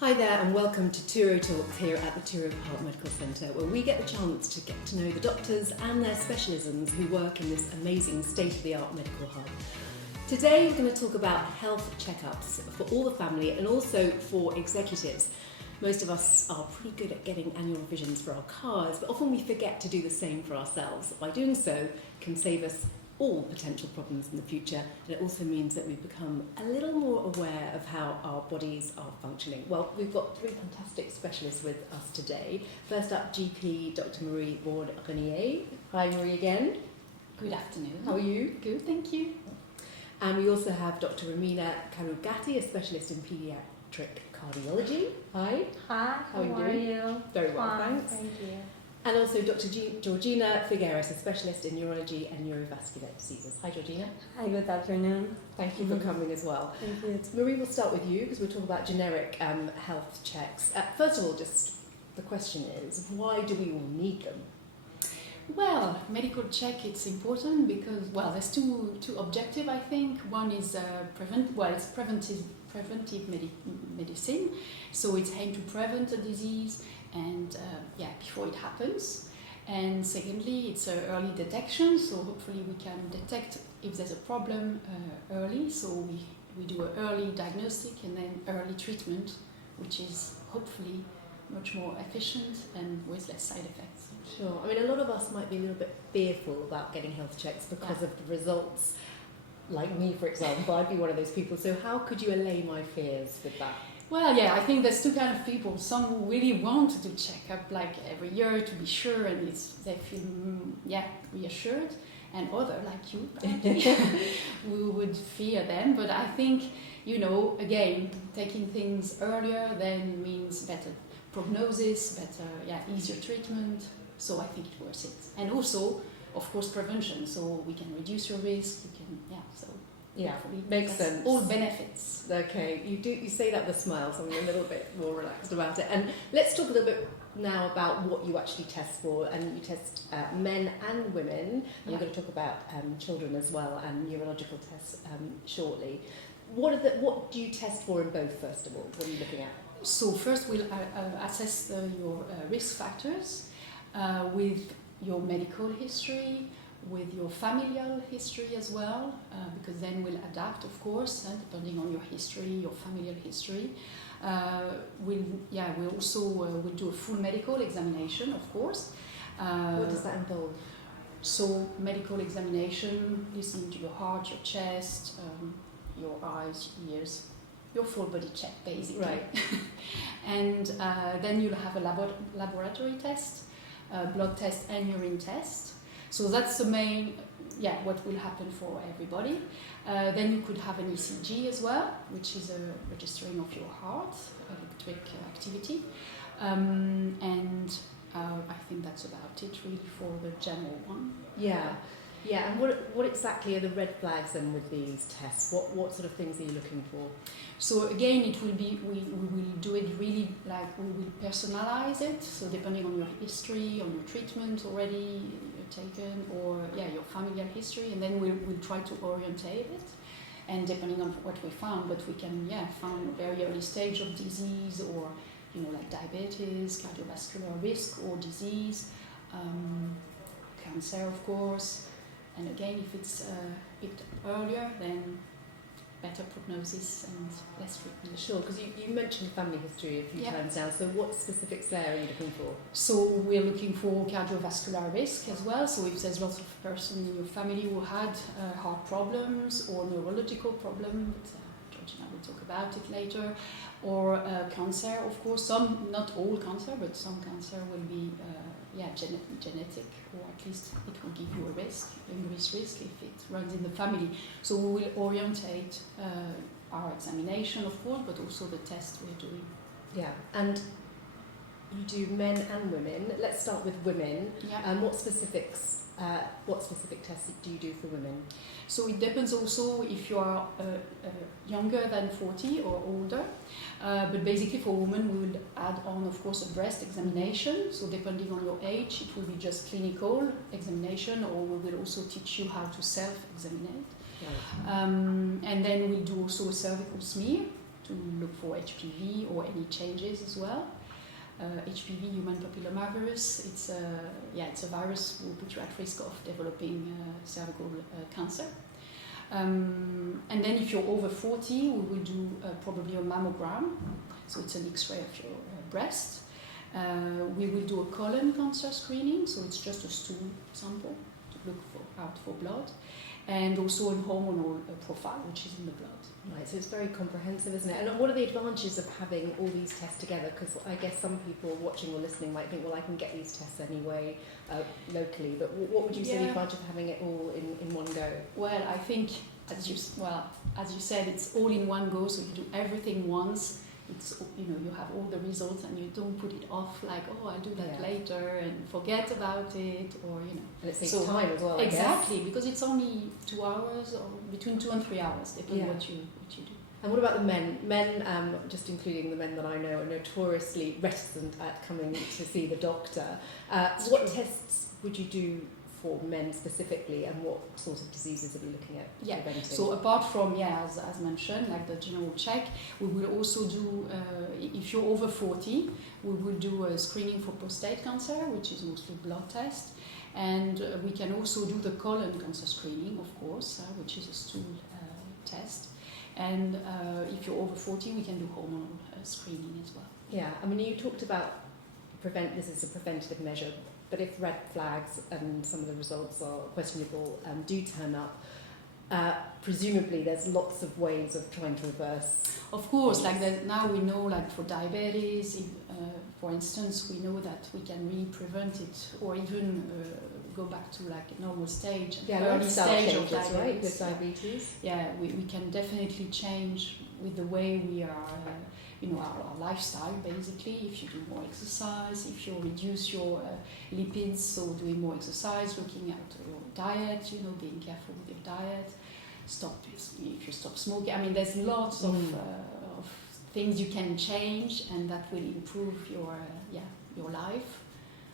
Hi there and welcome to Turo Talks here at the Turó Talks Medical Centre, where we get the chance to get to know the doctors and their specialisms who work in this amazing state-of-the-art medical hub. Today we're going to talk about health checkups for all the family and also for executives. Most of us are pretty good at getting annual revisions for our cars, but often we forget to do the same for ourselves. By doing so, it can save us all potential problems in the future, and it also means that we become a little more aware of how our bodies are functioning. Well, we've got three fantastic specialists with us today. First up, GP Dr. Marie Borgne-Renie. Hi Marie again. Good afternoon. How are you? Good, thank you. And we also have Dr. Romina, Carugati, a specialist in Pediatric Cardiology. Hi. Hi, how are you? Very well, Fine, thanks. Thank you. And also Dr. Georgina Figueras, a specialist in neurology and neurovascular diseases. Hi Georgina. Hi, good afternoon. Thank you for coming as well. Thank you. Marie, we'll start with you because we'll talk about generic health checks. First of all, just the question is, why do we all need them? Well, medical check, it's important because, well, there's two objectives, I think. One is preventive medicine, so it's aimed to prevent a disease and before it happens. And secondly, it's early detection, so hopefully we can detect if there's a problem early. So we do an early diagnostic and then early treatment, which is hopefully much more efficient and with less side effects. Sure. I mean, a lot of us might be a little bit fearful about getting health checks because of the results. Like me, for example, I'd be one of those people. So how could you allay my fears with that? Well, yeah, I think there's two kinds of people. Some who really want to do checkup like every year to be sure, and they feel reassured, and other like you, who would fear them. But I think, again, taking things earlier then means better prognosis, better, easier treatment. So I think it worth it. And also, of course, prevention. So we can reduce your risk. Makes sense. All benefits. Okay, you say that with a smile, so I'm a little bit more relaxed about it. And let's talk a little bit now about what you actually test for. And you test men and women. And we're going to talk about children as well and neurological tests shortly. What do you test for in both, first of all? What are you looking at? So first we'll assess your risk factors with your medical history, with your familial history as well, because then we'll adapt, of course, depending on your history, your familial history. We'll also we'll do a full medical examination, of course. What does that involve? So medical examination, listening to your heart, your chest, your eyes, ears, your full body check, basically. Right. And then you'll have a laboratory test, blood test and urine test. So that's the main, what will happen for everybody. Then you could have an ECG as well, which is a registering of your heart, electric activity. And I think that's about it really for the general one. Yeah. And what exactly are the red flags then with these tests? What sort of things are you looking for? So again, it will be we will do it really like we will personalize it. So depending on your history, on your treatment already taken, or your familial history, and then we'll try to orientate it. And depending on what we found, but we can find a very early stage of disease, or like diabetes, cardiovascular risk or disease, cancer, of course. And again, if it's picked up earlier, then better prognosis and less treatment. Sure, because you mentioned family history a few times now, so what specifics there are you looking for? So we're looking for cardiovascular risk as well, so if there's lots of persons in your family who had heart problems or neurological problems, Georgina will talk about it later, or cancer, of course, not all cancer, but some cancer will be genetic, or at least it will give you a risk, increased risk if it runs in the family. So we will orientate our examination, of course, but also the test we're doing. Yeah, and you do men and women. Let's start with women. Yeah. What specific tests do you do for women? So it depends also if you are younger than 40 or older. But basically for women we will add on, of course, a breast examination. So depending on your age, it will be just clinical examination, or we will also teach you how to self-examine. Right. And then we'll do also a cervical smear to look for HPV or any changes as well. HPV, human papillomavirus, it's a virus will put you at risk of developing cervical cancer. And then if you're over 40, we will do probably a mammogram, so it's an X-ray of your breast. We will do a colon cancer screening, so it's just a stool sample to look out for blood, and also a hormonal profile, which is in the blood. Right, so it's very comprehensive, isn't it? And what are the advantages of having all these tests together? Because I guess some people watching or listening might think, well, I can get these tests anyway locally, but what would you say the advantage of having it all in one go? Well, I think, as you said, it's all in one go, so you do everything once. It's, you have all the results and you don't put it off like, oh, I'll do that later and forget about it, or And it saves time as well. Exactly, because it's only 2 hours or between 2 and 3 hours, depending what you do. And what about the men? Men, just including the men that I know, are notoriously reticent at coming to see the doctor. What tests would you do for men specifically, and what sort of diseases are we looking at preventing? So apart from, as mentioned, like the general check, we will also do, if you're over 40, we will do a screening for prostate cancer, which is mostly blood test. And we can also do the colon cancer screening, of course, which is a stool test. And if you're over 40, we can do hormonal screening as well. Yeah, I mean, you talked about this is a preventative measure, but if red flags and some of the results are questionable do turn up, presumably there's lots of ways of trying to reverse. Of course, now we know, like for diabetes, for instance, we know that we can really prevent it, or even go back to like a normal stage, early stage of diabetes. Right, with diabetes. Yeah, we can definitely change with the way we are. Our lifestyle, basically, if you do more exercise, if you reduce your lipids, so doing more exercise, looking at your diet, being careful with your diet, if you stop smoking. I mean, there's lots of things you can change, and that will improve your life,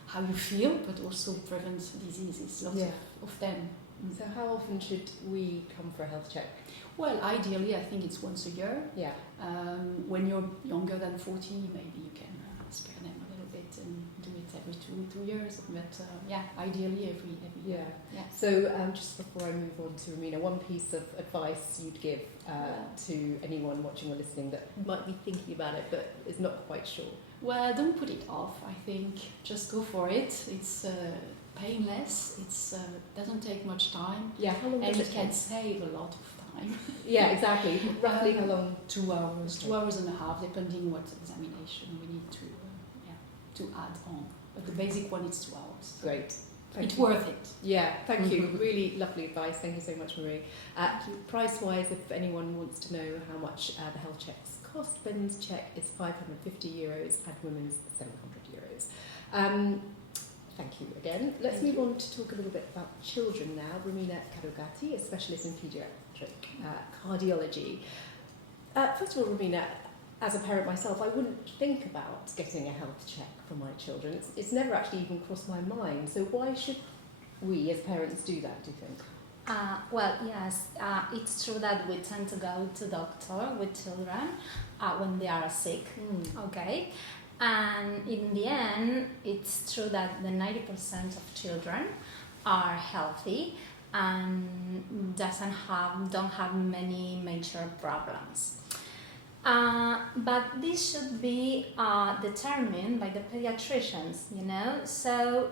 how you feel, but also prevent diseases, lots of them. So how often should we come for a health check? Well, ideally, I think it's once a year. Yeah. When you're younger than 40, maybe you can spare them a little bit and do it every two years. But ideally every year. Yeah. So just before I move on to Romina, one piece of advice you'd give to anyone watching or listening that might be thinking about it but is not quite sure. Well, don't put it off. I think just go for it. It's painless. It doesn't take much time. Yeah. How long and does it can save a lot of time. Yeah, exactly. Roughly how long? 2 hours, 2 hours and a half, depending what examination we need to add on. But the basic one is 2 hours. Great. It's worth it. Yeah, thank you. Really lovely advice. Thank you so much, Marie. Price-wise, if anyone wants to know how much the health checks cost, men's check is €550 and women's €700. Thank you again. Let's move on to talk a little bit about children now. Romina Carugati, a specialist in pediatric cardiology. First of all, Romina, as a parent myself, I wouldn't think about getting a health check for my children. It's never actually even crossed my mind. So why should we as parents do that, do you think? Well, yes, it's true that we tend to go to doctor with children when they are sick, okay? And in the end, it's true that the 90% of children are healthy and don't have many major problems. But this should be determined by the pediatricians, So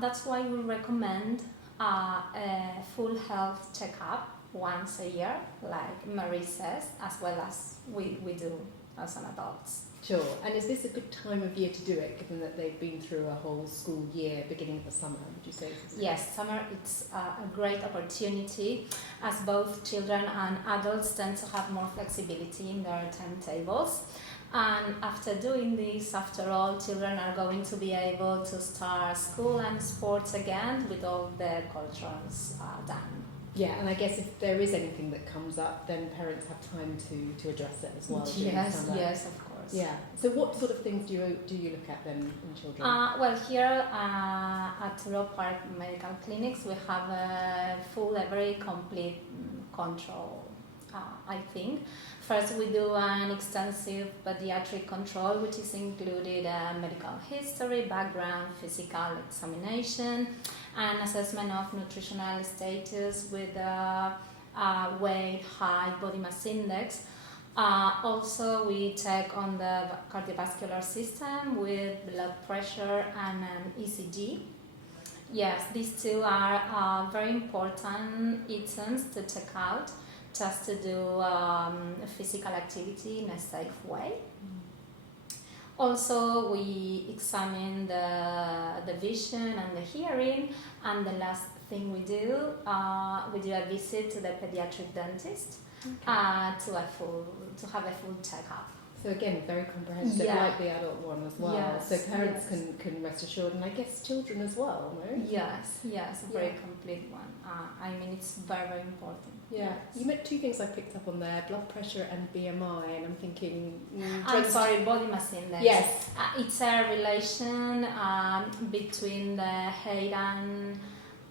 that's why we recommend a full health checkup once a year, like Marie says, as well as we do as an adults. Sure. And is this a good time of year to do it, given that they've been through a whole school year, beginning of the summer, would you say? Yes, summer it's a great opportunity, as both children and adults tend to have more flexibility in their timetables. And after doing this, after all, children are going to be able to start school and sports again with all the cultures done. Yeah, and I guess if there is anything that comes up, then parents have time to address it as well. Yes, of course. Yeah. So what sort of things do you look at then in children? Well, here at Turo Park Medical Clinics, we have a full, very complete control I think. First, we do an extensive pediatric control, which is included medical history, background, physical examination, and assessment of nutritional status with weight, height, body mass index. Also, we check on the cardiovascular system with blood pressure and an ECG. Yes, these two are very important items to check out, just to do physical activity in a safe way. Also, we examine the vision and the hearing, and the last thing we do a visit to the pediatric dentist to have a full checkup. So again, very comprehensive, like the adult one as well. Yes, so parents can rest assured, and I guess children as well, no? Yes, a very complete one. I mean, it's very, very important. Yeah. Yes. You meant two things I picked up on there, blood pressure and BMI, and I'm thinking... body mass index. Yes. It's a relation between the height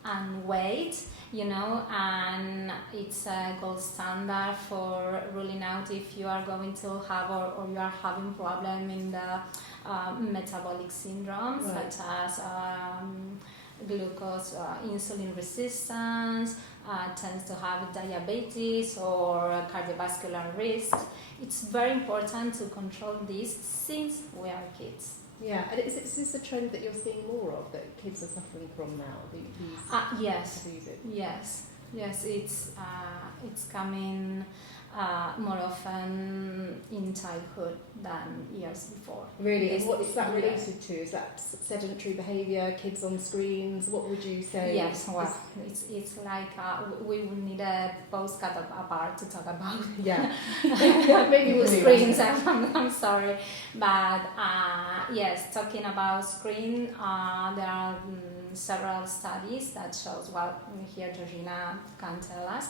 and weight, you know, and it's a gold standard for ruling out if you are going to have or you are having problem in the metabolic syndrome, such as glucose insulin resistance, tends to have diabetes or cardiovascular risk. It's very important to control this since we are kids. Yeah, and is this a trend that you're seeing more of, that kids are suffering from now? These diseases? Yes, it's coming more often in childhood than years before. Really? And what is that related to? Is that sedentary behaviour, kids on screens? What would you say? Yes, well, it's like we will need a postcard apart to talk about. Yeah. Maybe with screens. I'm sorry, but yes, talking about screen, there are several studies that shows. Well, here Georgina can tell us.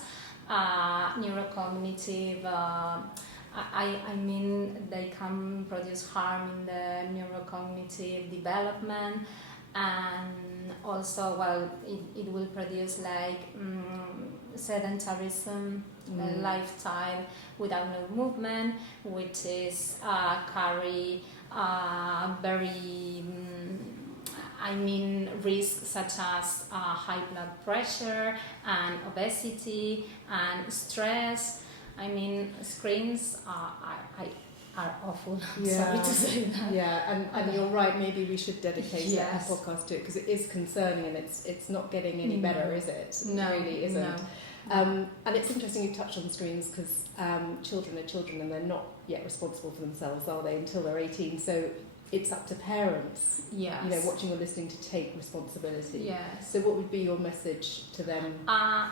Neurocognitive, I mean, they can produce harm in the neurocognitive development, and also, well, it will produce like sedentarism, a lifestyle without no movement, which is carry very risks such as high blood pressure and obesity and stress. I mean, screens are awful. I'm sorry to say that. Yeah, and you're right, maybe we should dedicate a podcast to it, because it is concerning, and it's not getting any better, is it? No, it really isn't. No. And it's interesting you touched on screens, because children are children and they're not yet responsible for themselves, are they, until they're 18? So it's up to parents, watching or listening, to take responsibility. Yes. So what would be your message to them? I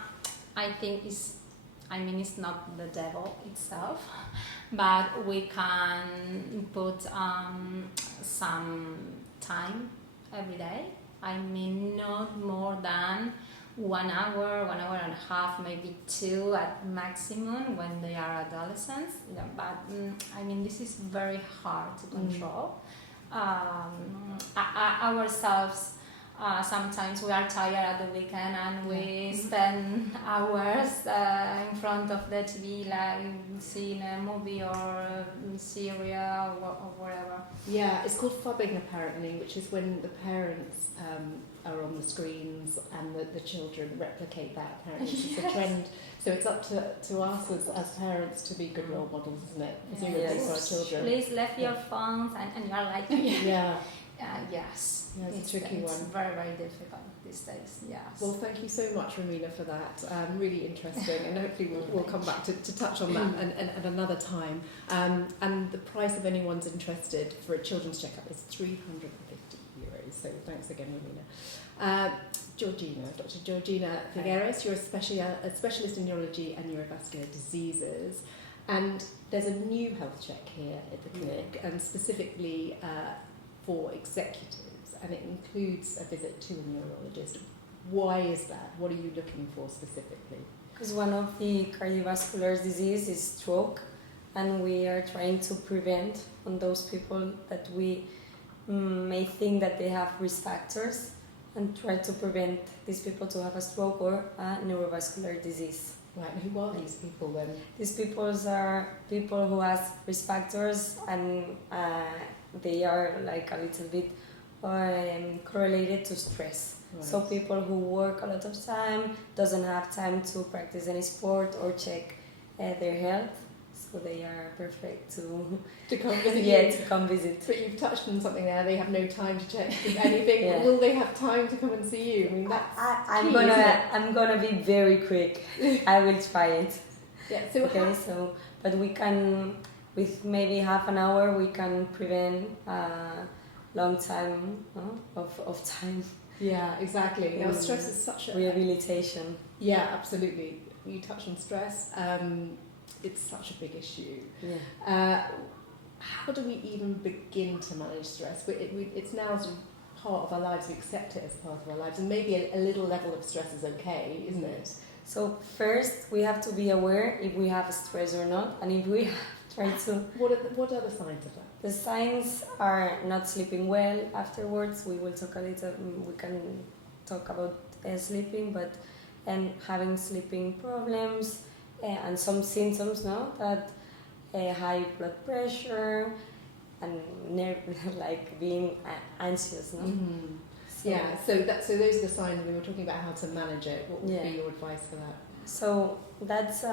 think it's not the devil itself, but we can put some time every day. I mean, not more than 1 hour, 1 hour and a half, maybe 2 at maximum when they are adolescents. But I mean, this is very hard to control. Ourselves, sometimes we are tired at the weekend and we spend hours in front of the TV, like seeing a movie or a series or whatever. Yeah, it's called phubbing apparently, which is when the parents are on the screens and the children replicate that. Apparently, it's a trend. So it's up to us as parents to be good role models, isn't it? Presumably for our children. Please leave your phones and you're like, yes. Yeah, it's a tricky one. It's very, very difficult these days. Yes. Well, thank you so much, Romina, for that. Really interesting, and hopefully we'll come back to touch on that at another time. And the price, of anyone's interested, for a children's checkup is €350. So thanks again, Romina. Georgina, Dr. Georgina Figueras, you're a specialist in neurology and neurovascular diseases, and there's a new health check here at the clinic, and specifically for executives, and it includes a visit to a neurologist. Why is that? What are you looking for specifically? Because one of the cardiovascular disease is stroke, and we are trying to prevent on those people that we may think that they have risk factors, and try to prevent these people to have a stroke or a neurovascular disease. Right, and who are these people then? These people are people who has risk factors, and they are like a little bit correlated to stress. Right. So people who work a lot of time, doesn't have time to practice any sport or check their health, so they are perfect To come visit to come visit. But you've touched on something there. They have no time to check anything. Yeah. Will they have time to come and see you? I mean, that's I'm key, isn't it? I'm gonna be very quick. I will try it. Yeah. So Okay, but we can, with maybe half an hour, we can prevent a long time of time. yeah, exactly. Now, stress is such a Rehabilitation. Yeah, absolutely. You touched on stress. It's such a big issue. Yeah. How do we even begin to manage stress? It's now sort of part of our lives. We accept it as part of our lives, and maybe a little level of stress is okay, isn't it? So first, we have to be aware if we have stress or not, and if we try to. What are the signs of that? The signs are not sleeping well afterwards. We will talk a little. We can talk about sleeping, but and having sleeping problems and some symptoms, that high blood pressure and like being anxious, Mm-hmm. So, Yeah. So those are the signs. We were talking about how to manage it. What would be your advice for that? So that's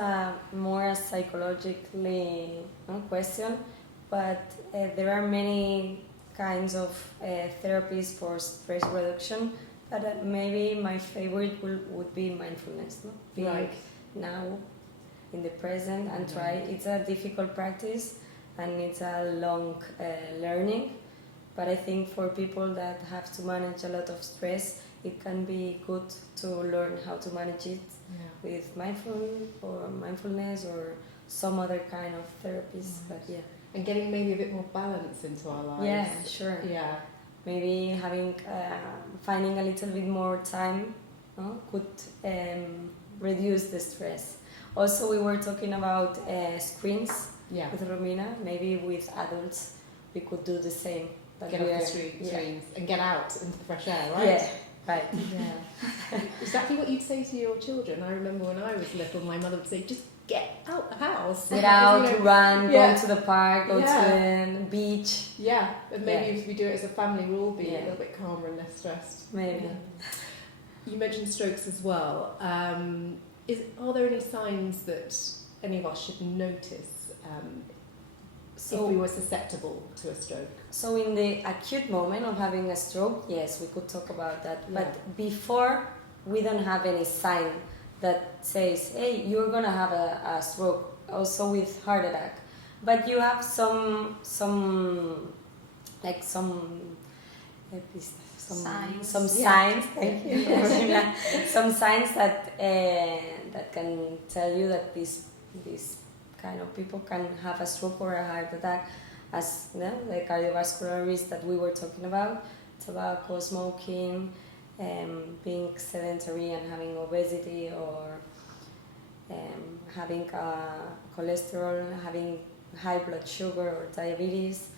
more a psychologically question, but there are many kinds of therapies for stress reduction. But maybe my favorite would be mindfulness. Being Right. now in the present and try. It's a difficult practice and it's a long learning. But I think for people that have to manage a lot of stress, it can be good to learn how to manage it with mindfulness or some other kind of therapies. But yeah. And getting maybe a bit more balance into our lives. Yeah, sure. Yeah. Maybe having finding a little bit more time could reduce the stress. Also, we were talking about screens with Romina. Maybe with adults, we could do the same. Get off the screens and get out into the fresh air, right? Yeah, right. Yeah. Exactly what you'd say to your children. I remember when I was little, my mother would say, just get out the house. Get out, run, go to the park, go to the beach. Yeah, and maybe if we do it as a family, we'll all be a Yeah. little bit calmer and less stressed. Maybe. You mentioned strokes as well. Are there any signs that any of us should notice if we were susceptible to a stroke? So in the acute moment of having a stroke, yes, we could talk about that. Yeah. But before, we don't have any sign that says, hey, you're going to have a stroke, also with heart attack. But you have some signs. Some signs, thank you. Yes. Some signs that can tell you that these kind of people can have a stroke or a heart attack, as the cardiovascular risk that we were talking about, tobacco, smoking, being sedentary and having obesity, or having cholesterol, having high blood sugar or diabetes,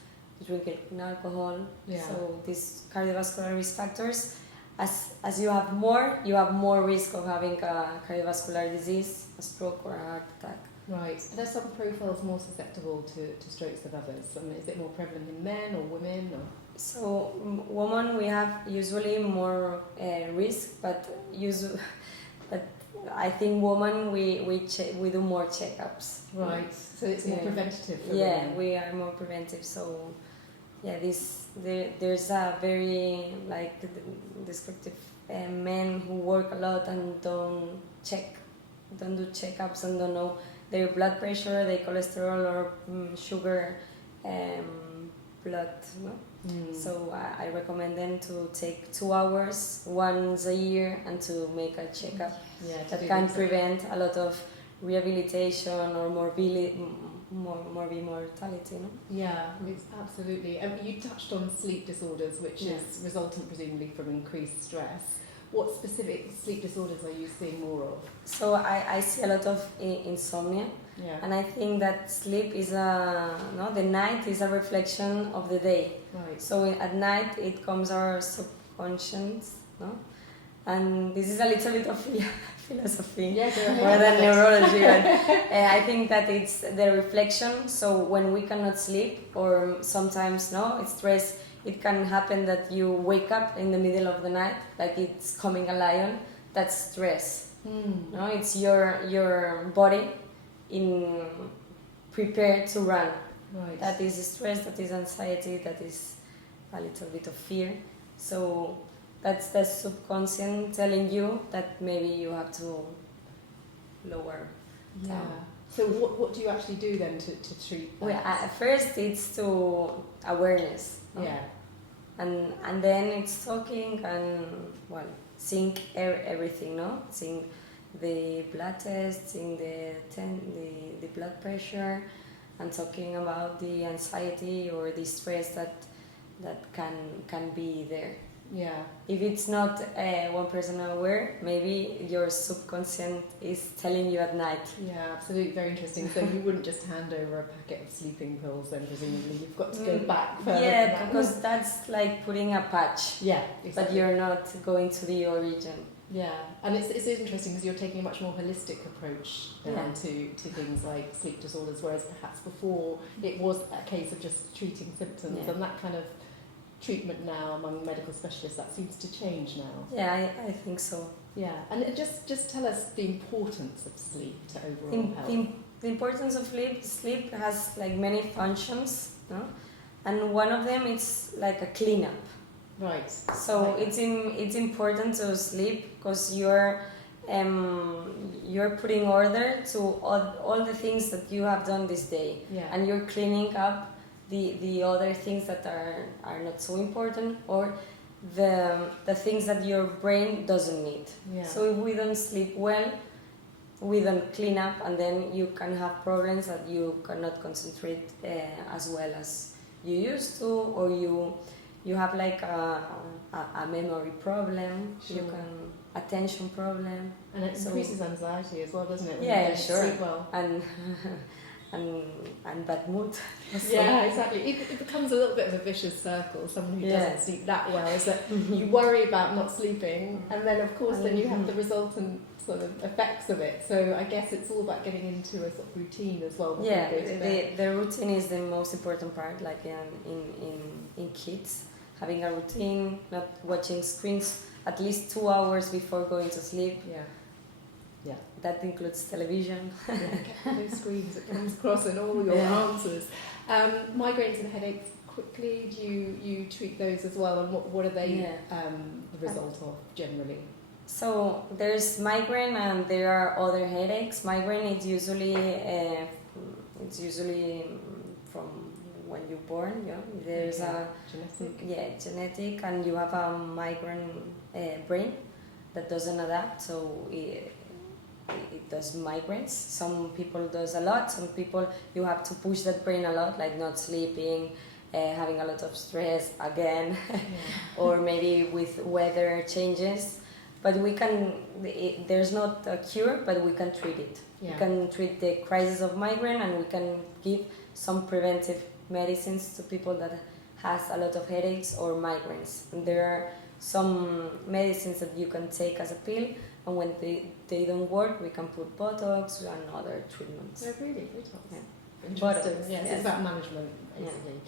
drinking alcohol. Yeah. So these cardiovascular risk factors, as you have more risk of having a cardiovascular disease, a stroke or a heart attack. Right. Are there some profiles more susceptible to strokes than others? I mean, is it more prevalent in men or women? Or? So, women, we have usually more risk, but I think women we do more checkups. Right. So it's more preventative for women. We are more preventive. So, there's a very descriptive men who work a lot and don't do checkups and don't know their blood pressure, their cholesterol or sugar, blood. So I recommend them to take 2 hours once a year and to make a checkup that can prevent a lot of rehabilitation or mortality. No? Yeah, absolutely. You touched on sleep disorders, which is resultant presumably from increased stress. What specific sleep disorders are you seeing more of? So I see a lot of insomnia, and I think that sleep is the night is a reflection of the day. Right. So at night it comes our subconscious, And this is a little bit of philosophy Yeah, more than neurology. But, I think that it's the reflection. So when we cannot sleep, or sometimes it's stress, it can happen that you wake up in the middle of the night like it's coming a lion. That's stress. No, it's your body in prepared to run. Right. That is stress, that is anxiety, that is a little bit of fear. So that's the subconscious telling you that maybe you have to lower down. So what do you actually do then to treat that? Well, at first it's to awareness. Yeah. And then it's talking and seeing everything, seeing the blood test, seeing the blood pressure, and talking about the anxiety or the stress that can be there. Yeah. If it's not 1% aware, maybe your subconscious is telling you at night. Yeah, absolutely, very interesting. So you wouldn't just hand over a packet of sleeping pills, then presumably you've got to go back further. Yeah, than that. because that's like putting a patch. Yeah, exactly. But you're not going to the origin. Yeah, and it's interesting because you're taking a much more holistic approach now to things like sleep disorders, whereas perhaps before it was a case of just treating symptoms, and that kind of treatment now among medical specialists, that seems to change now. Yeah, I think so. Yeah, and just tell us the importance of sleep to overall health. The importance of sleep has like many functions, and one of them is like a cleanup. Right. So it's important to sleep because you're putting order to all the things that you have done this day, and you're cleaning up the other things that are not so important, or the things that your brain doesn't need. Yeah. So if we don't sleep well, we don't clean up, and then you can have problems that you cannot concentrate as well as you used to, or you have like a memory problem, Sure. attention problem. And it increases anxiety as well, doesn't it? When you Yeah, don't sure. sleep well. And bad mood. Yeah, exactly. It becomes a little bit of a vicious circle. Someone who doesn't sleep that well is that you worry about not sleeping, and then of course then you have the resultant sort of effects of it. So I guess it's all about getting into a sort of routine as well. Yeah, the routine is the most important part. Like in kids, having a routine, not watching screens at least 2 hours before going to sleep. Yeah. That includes television. Those screens, it comes across in all your answers. Migraines and headaches, quickly, do you treat those as well, and what are they the result of generally? So there's migraine and there are other headaches. Migraine is usually from when you're born. There's a genetic, and you have a migraine brain that doesn't adapt, so it does migraines. Some people does a lot. Some people you have to push that brain a lot, like not sleeping, having a lot of stress again, or maybe with weather changes. But there's not a cure, but we can treat it. We can treat the crisis of migraine, and we can give some preventive medicines to people that has a lot of headaches or migraines. And there are some medicines that you can take as a pill, and when they don't work, we can put Botox and other treatments. Oh, really? Botox? Yeah. Interesting. Botox, Yes, it's about management, basically.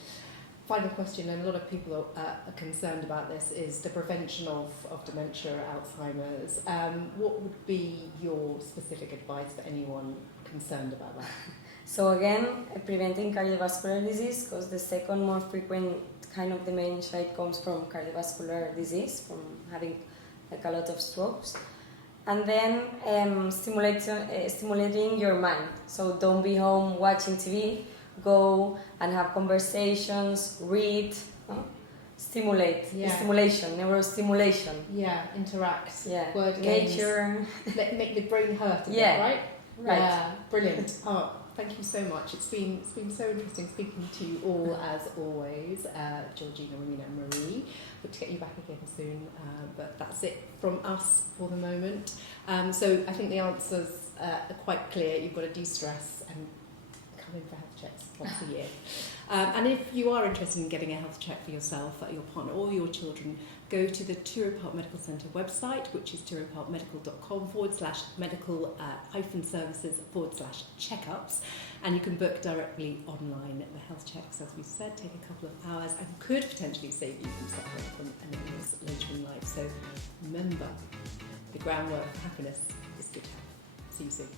Final question, and a lot of people are concerned about this, is the prevention of dementia, Alzheimer's. What would be your specific advice for anyone concerned about that? So again, preventing cardiovascular disease, because the second more frequent kind of dementia comes from cardiovascular disease, from having like a lot of strokes. And then stimulating your mind. So don't be home watching TV. Go and have conversations, read, stimulate, stimulation, neurostimulation. Yeah, interact. Yeah, word games. nature. Make the brain hurt a bit, right? Right. Yeah, brilliant. Oh, thank you so much. It's been so interesting speaking to you all as always, Georgina, Romina, and Marie. Hope to get you back again soon, but that's it from us for the moment. So I think the answers are quite clear. You've got to de-stress and come in for health checks once a year. And if you are interested in getting a health check for yourself, your partner or your children, go to the Turo Talks Medical Centre website, which is turotalksmedical.com/medical services/checkups, and you can book directly online. The health checks, as we said, take a couple of hours and could potentially save you from suffering from an illness later in life. So remember, the groundwork for happiness is good health. See you soon.